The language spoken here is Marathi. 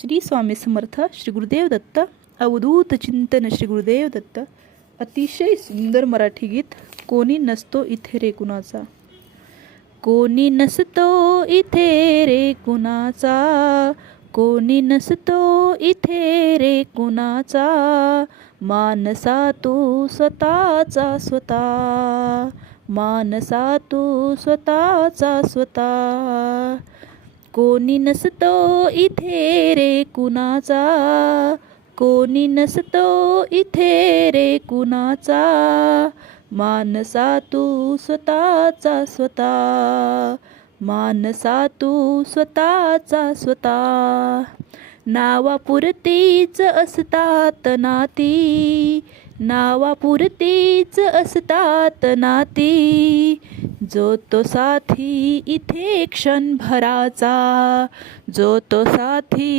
श्री स्वामी समर्थ. श्री गुरुदेव दत्त. अवधूत चिंतन. श्री गुरुदेव दत्त. अतिशय सुंदर मराठी गीत. कोणी नसतो इथे रे कुणाचा. कोणी नसतो इथे रे कुणाचा, कोणी नसतो इथे रे कुणाचा, मानसा तू स्वतःचा स्वतः, मानसा तू स्वतःचा स्वतः. कोणी नसतो इथे रे कुणाचा, कोणी नसतो इथे रे कुणाचा, मानसा तू स्वतःचा स्वतः, मानसा तू स्वतःचा स्वतः. नावापुरतीच असतात नाती, नावापुरतीच असतात नाती, जो तो साथी इथे क्षणभराचा, जो तो साथी